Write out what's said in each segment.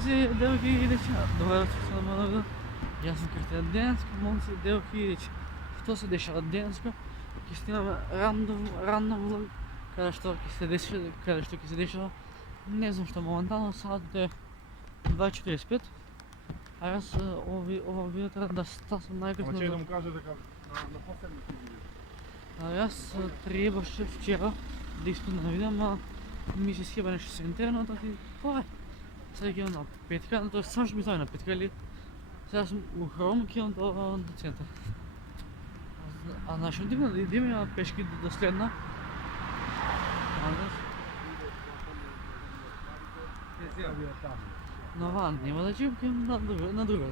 Момци, девойки и деца. Добре дошли. Јас сум Кристијан Денска, момци, девойки и деца. Што се дешава денеска? Ќе снимаме рандом влог, каде што ќе се дешава. Не знам што моментално, саат е 2:45. А јас ова видео треба да стасам најкасно. Ама ќе да му каже дека на последното видео. А јас требаше вчера да испадна на видео, ама ми се скеба нешто со интернетот и тоа е. Сега ќе на петка, тоа само што ми стане на петка или сега сум у Хром, ќе до центар. А нашо дивно да идеме пешки до следна. Но ван, нема да чим на друга.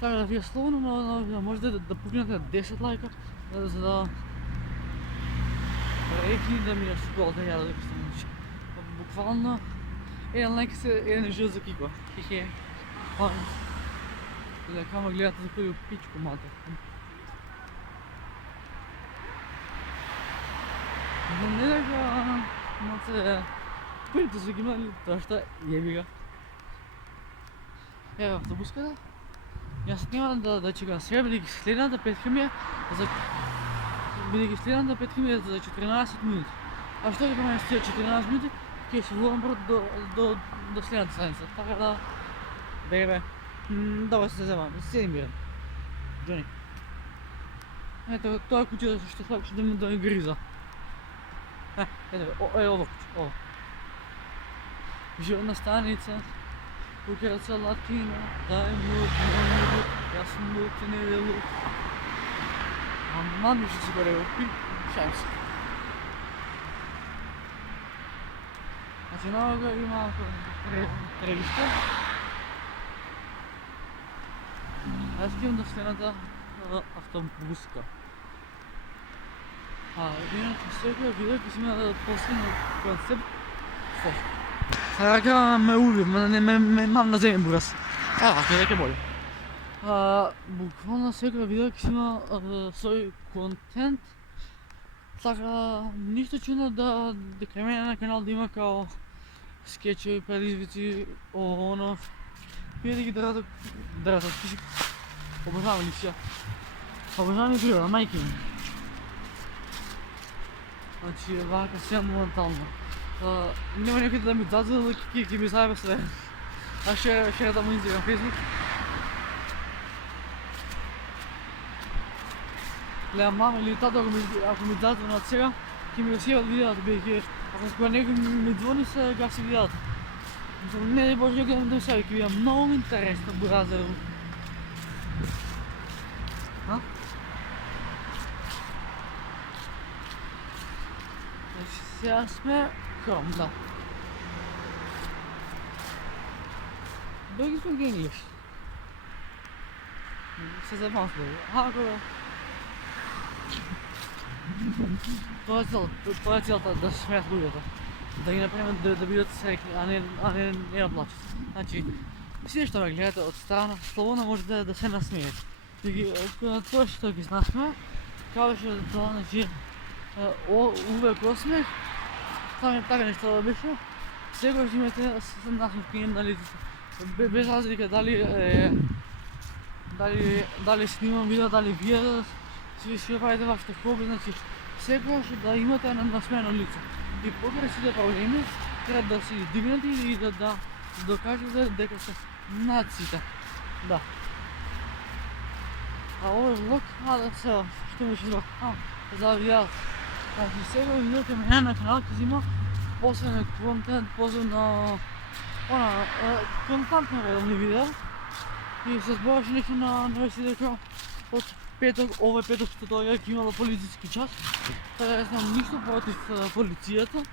Така да ви е словно, но можете да пукнете 10 лайка, за да рекли да ми е школата ја да се буквално еден лайк еден жил за киква. Хе-хе. Да кама гледате за кој пичко мата. Не дека моце първите са ги имали, тоа што јеби га. Ево автобуската. Јас нема да чекам сега, бидејќи следната петка ми е за 14 минути. А што ќе правим с тие 14 минути? Ќе се влогам прво до следната седмица. Така да бебе. Добро се земам, седи мирен. Джони. Ето тоа кучето што сакаше да ми гриза. Ето, ова куче, ова. Животна станица, кукераца латина, дай лук, јас сум лук, ти не е лук. Аман ми ще си горе, шајм се. Значи много има ревишта. Аз идем до следната автобуска. Иначе всеки видео ќе си има последен концепт. Сега ме уби, ме мам на земен бурас. Ќе веќе боли. Буквално секој видео ќе си има свој контент. Така, ништо чудно дека мене на канал да има као скетчеви, предизвици, оно. Пие да ги дратат, пиши. Обожавам лисија. Обожавам и природа, мајки ми. Значи, вака сега моментално. Нема некој да ми даде, ќе ми заебе све. Аз ще да му инстаграм, фейсбук. Гледам мама или тато, ако ми даде на сега, ќе ми осијават видеото, бидејќи ако некој ми звони се гаси видеото. Не дай Боже, гледам да ми сега, ќе видам многу интересно буразеро. Сега сме Хром, да. Други сме ги English. Се забавам с него. Ако да... Това е целта, да се смеят луѓето. Да ги направим да бидат срекни, а не да плачат. Значи, сите што ме гледате од страна, слободно можете да се насмеете. Тоа што ги насмеја, каваше тоа, значи, увек осмех, така нешто да беше, секогаш имате насмевки на лицето. Без разлика дали снимам видео, дали вие си правите вашето хоби, значи секогаш да имате насмеано лице. И покрај сите проблеми, треба да се издигнете и да докажете дека сте над сите. Да. А овој влог, да се, што ми ще за видеото. Значи сега видео ќе мене на канал ќе има посебен контент, посебно константно редовни видео. И се збореше нешто на вести дека од петок, овој петок што тоа ќе имало полициски час. Така јас немам ништо против полицијата,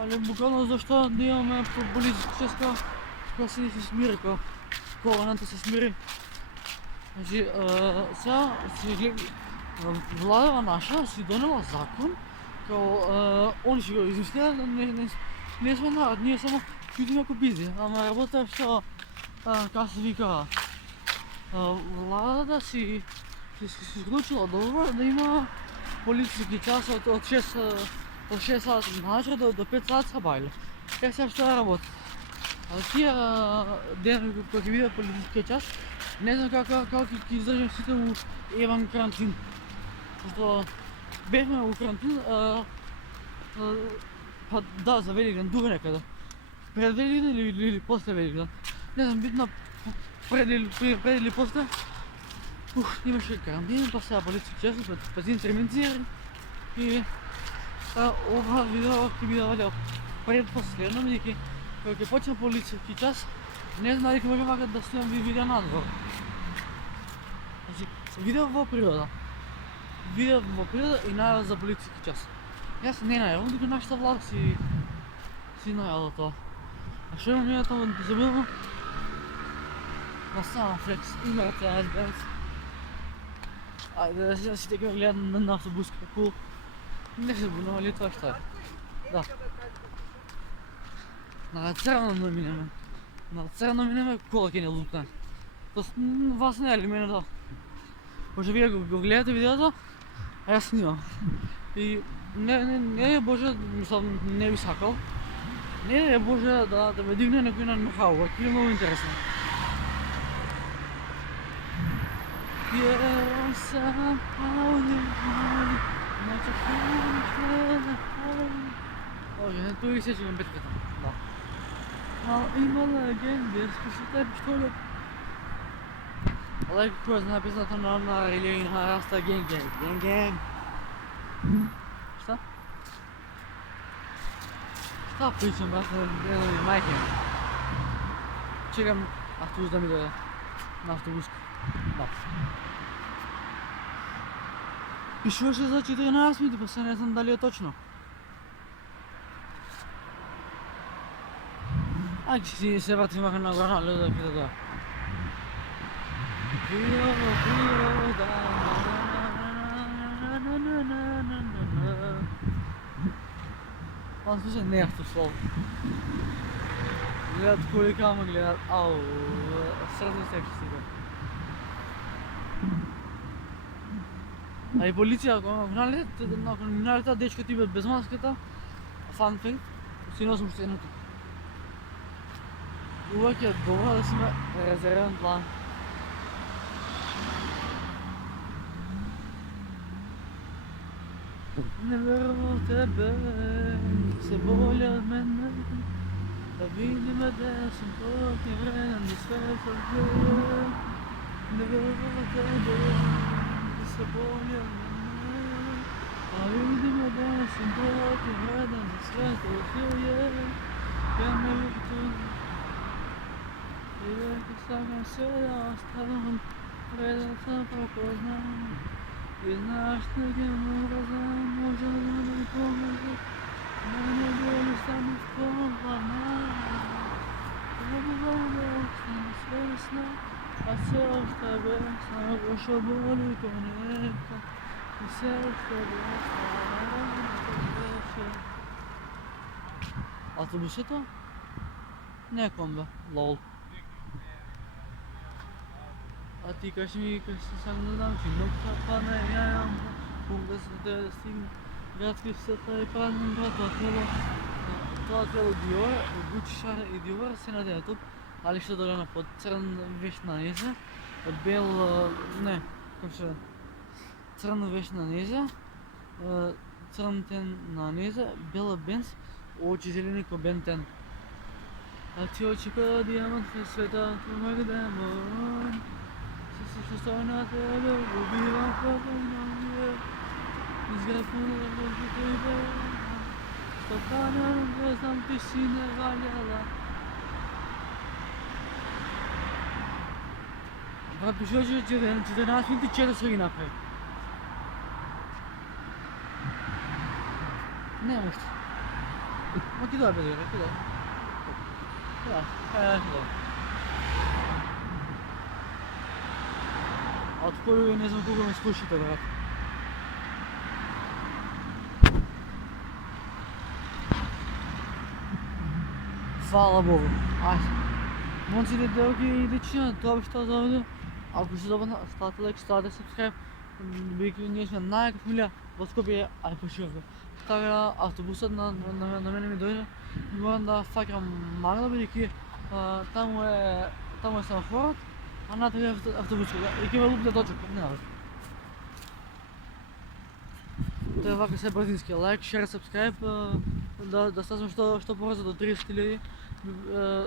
али буквално зашто да имаме полициски час кога се смири, кога короната се смири. Значи, сега владава наша си донела закон, као они си го измислија, не сме народ, ние само чутиме ако бизи, ама работа што, како се вика, владата си склучила договор да има полициски час од 6 сати нажре до 5 сати са бајле. Сега што ја работи? тия ден кога ќе биде политички час, не знам како ќе издржам сите у еван карантин. Пошто бевме у карантин, па да, за Великден, дуга некаде. Пред Великден или после Великден. Не знам, битно пред или после. Имаше карантин, па сега политички час, па зин терминцирај. И ова видео ќе биде валја предпоследно, бидејќи кога ќе почне политички час, не знам дали ќе можам вака да снимам видео надвор. Значи, видео во природа. Видео во природа и најава за политички час. Јас не најавам, дека нашата влада си најавила тоа. А што имам ја тоа да забавам? На сама флекс, имате Mercedes-Benz. Ајде, сега сите ќе гледат на автобус како не се бунам, али тоа што е. Да. На црно минеме. На црно минеме, кола ќе не лутне. Тоест, вас не е ли мене да? Може вие го гледате видеото, а јас снимам. И не е Боже, мислам, не би сакал. Не е Боже да ме дигне некој на нахалува, ќе е многу интересно. Ја сам Ой, tu и сечем битката. Да. Има легенди, слушате пиштолет. Лайк кој знае песната на Релијин Хараста Генг. Šta? Šta pričam, brate, jedno majke. Čekam автобус да ми дојде. На автобуска. Да. Пишуваше за 14 минути, па се не знам дали е точно. Ајде си се вратим вака на гора, да ќе да. Природа. Аз слушай не автослов. Гледат коли кама гледат, ау, сразу секси сега. А и полиција, ако миналета дечко ти без маската, фан факт, си носим штеното. Uvek je dobro da si ima rezervan plan. Ne verujem u tebe, se bolje od mene, da vidim da sam protiv vredan, da sve sam gledao. Ne verujem u tebe, da se bolje od mene, a vidim da sam protiv vredan, da sve sam gledao. Ja ne verujem. И веќе сакам се да оставам, пред да се препознам. И знаеш дека ме мразам, може да ми помогне. Мене боли само спомена. Пробувам да останам свесна, а се още бесна, лошо боли понека. И се още бесна, автобусето? Не е комбе, лол. А ти кажи ми, как се сам да дам, че много хапана и ям, кога се да стигне градски света и празнен град, това тело Диора, Гучи Шара и Диора се надея тук, али ще дойде на под црън вещ на неза, бел, не, как ще црън вещ на неза, црън тен на неза, бела бенз, очи зелени ко бентен. А ти очи ко диамант в света, помага демон. Се стой на тебе, убивам пътъмния, изгрепвам на въздуха и бела. Стопаня, не знам, ти си не валяла. Брат, пишува, че 14 минути 4 са ги направи. Не, още. Ма ти дай, бе, ти дай. Да, хайде, хайде. Отворил и не знам кога ме слушате, брат. Фала Богу. Айде. Момците, дълги и дечина, това беше това за видео. Ако ще забавна, ставате лайк, ставате subscribe. Бидейки ние сме най-яка фамилия в Скопие, ай пошивка. Така автобусът на мене ми дойде. Морам да факам магна, бидейки Там е семафор, а на три автобуси, які ведуть для точок координат. Treba ako se brzinski like, share, subscribe, da saznam što brzo do 30 ljudi,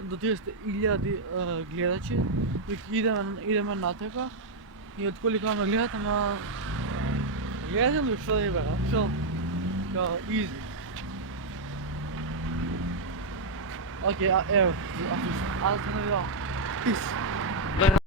do 30.000 gledači, dok idemo natrag i od koliko vam gledate, gledali što je vera, što kao easy. Ok, evo, ali sam ne vidjela. Peace.